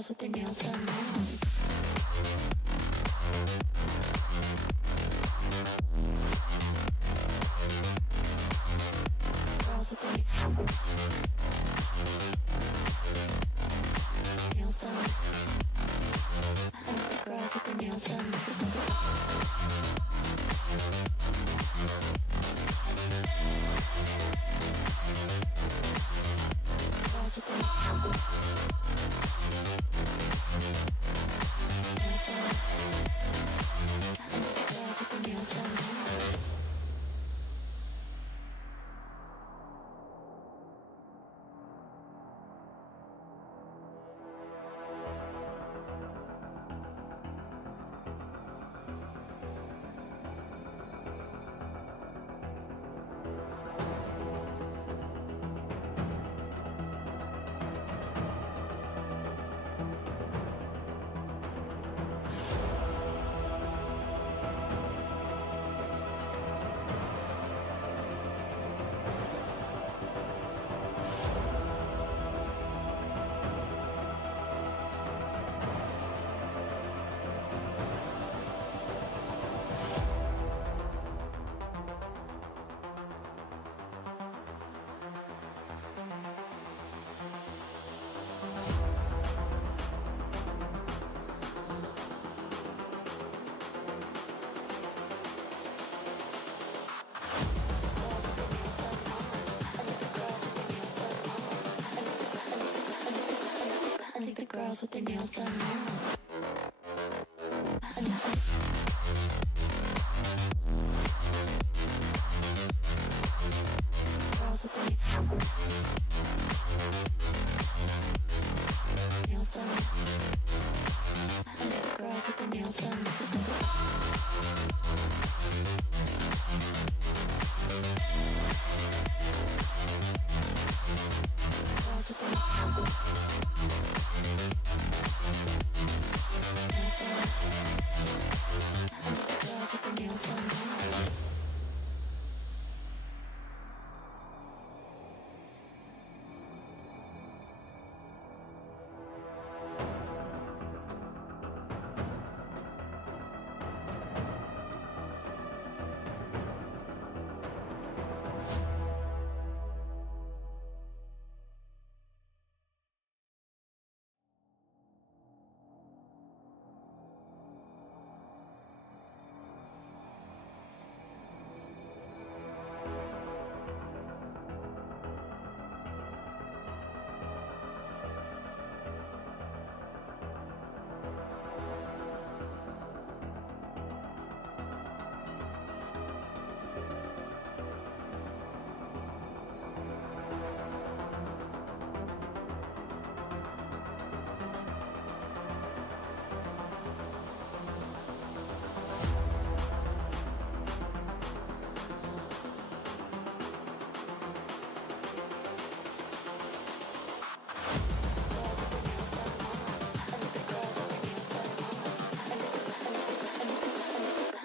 girls with their nails done now. Girls with their nails done. I like the girls with their nails done. Girls with their nails done. I like the girls with their nails done. I like the girls with their nails done now. Girls with their nails done. I like the girls with their nails done. Girls with their girls with their nails done now.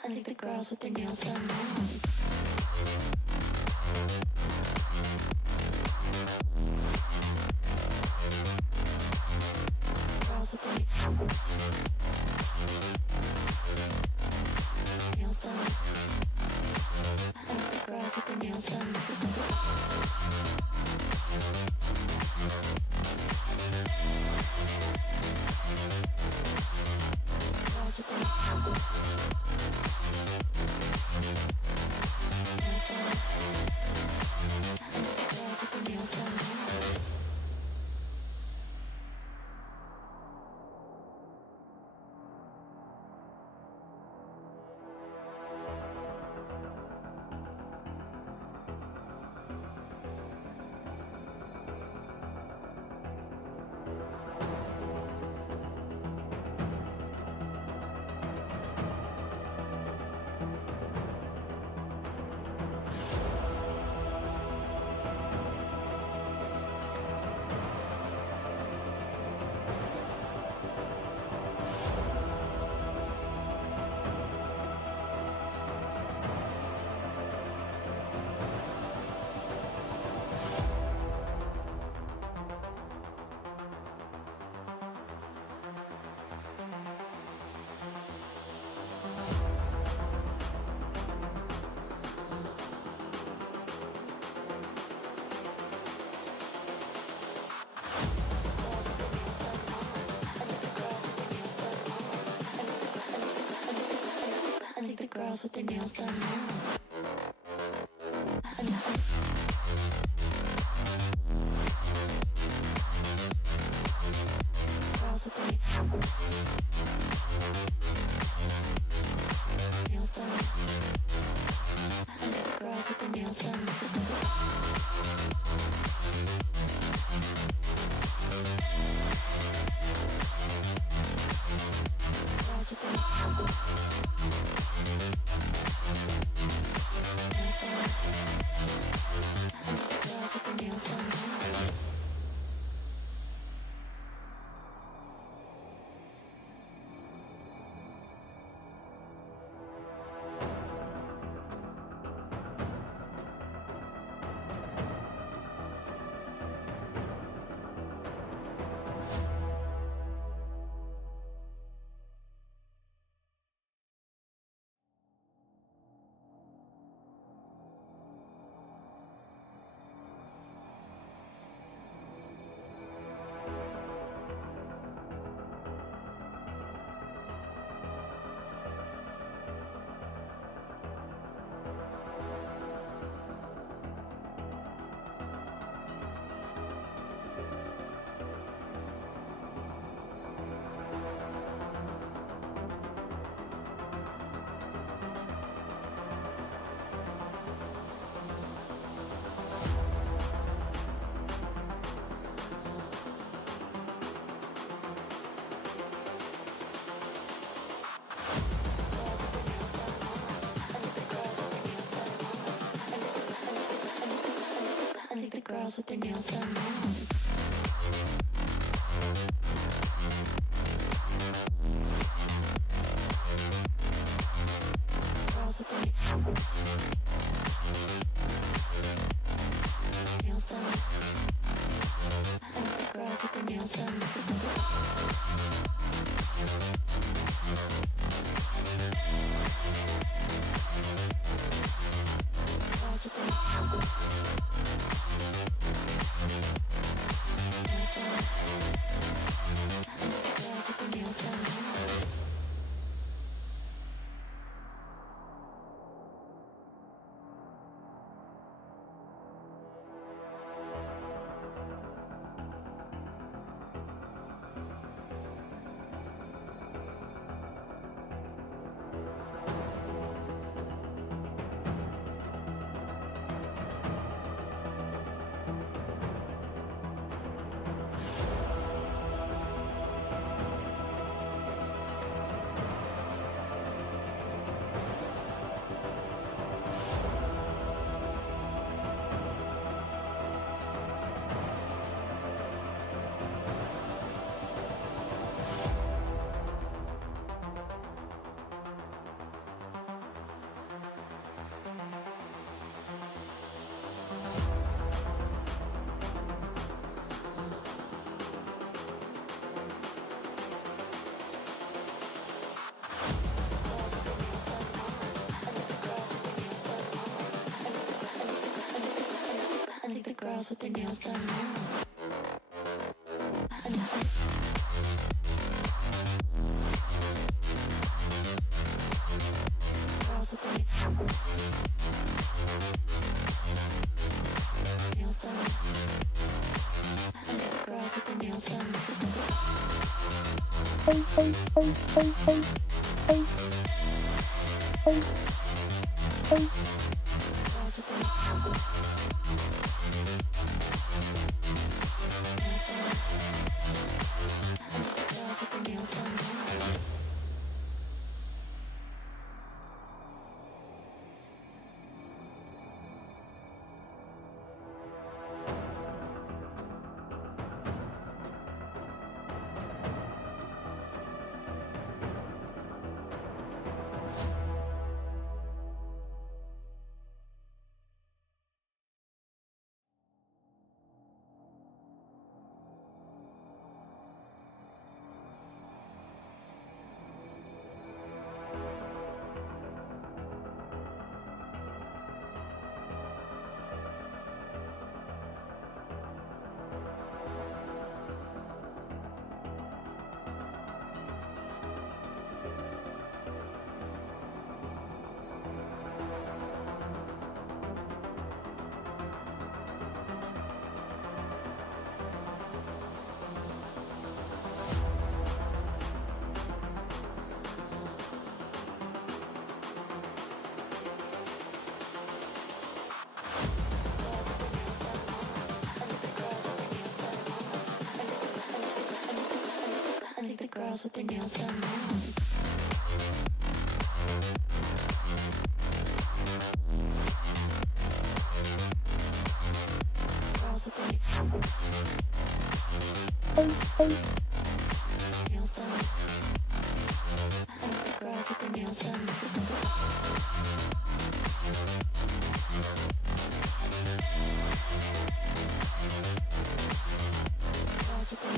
I like the girls with their nails done now. Girls with their nails done. I like the girls with their nails done. Girls with their nails done now. girls with their nails done now. Girls with their nails done. Girls with their nails done. Girls with their nails done. I think the girls with their nails done now. Girls with their nails done. I think the girls with their nails done. Girls with their nails done. I think the girls with their nails done now. Girls with their nails done. I think the girls with their nails done. Girls with their nails done. girls with their nails done now. Girls with their nails done. I like the girls with their nails done. Girls with their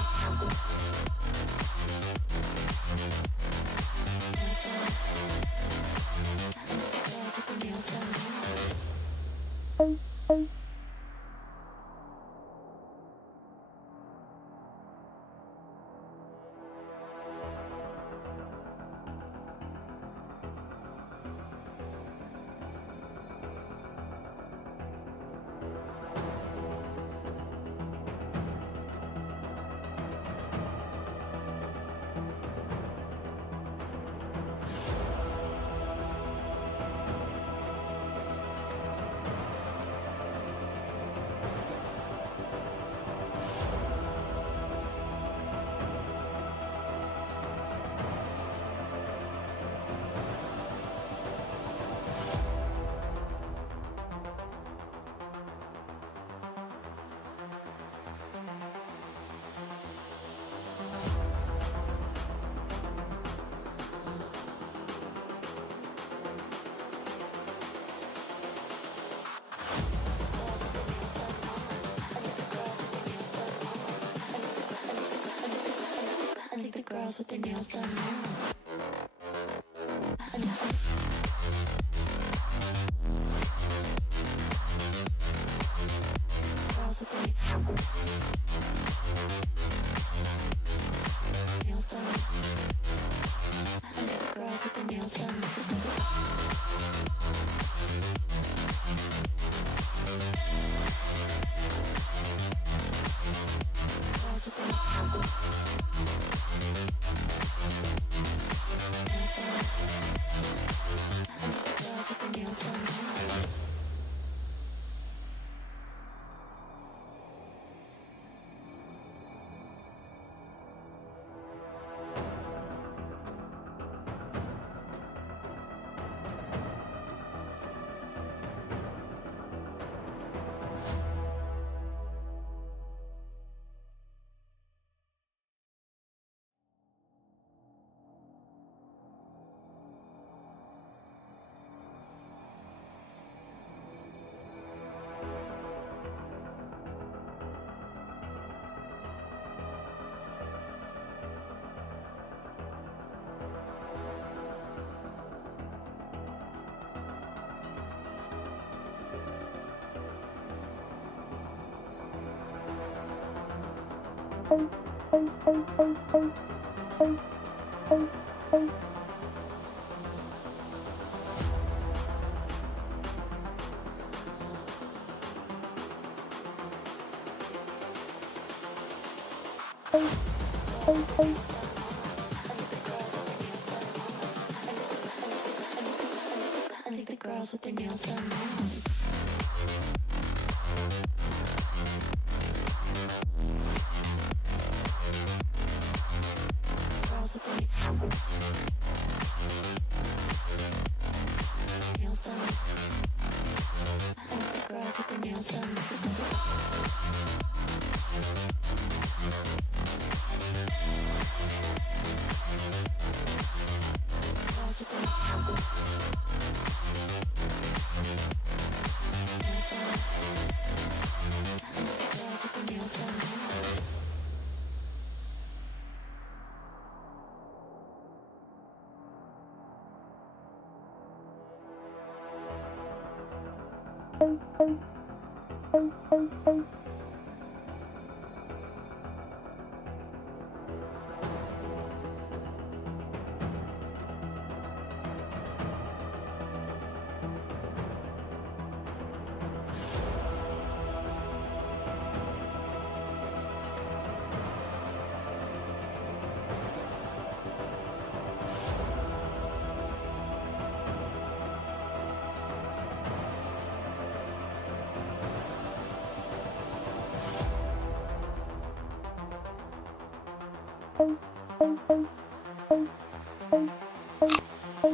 nails done. I like the girls with their nails done. I think the girls with their nails done now. Girls with their nails done. I think the girls with their nails done. Girls with their girls with their nails done now. I think the girls with their nails done now. Girls with their nails done. I think the girls with their nails done. Girls with their nails done. I think the girls with their nails done now.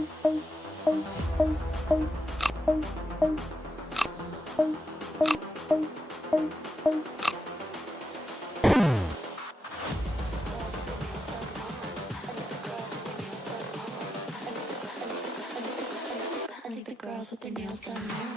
I think the girls with their nails done now.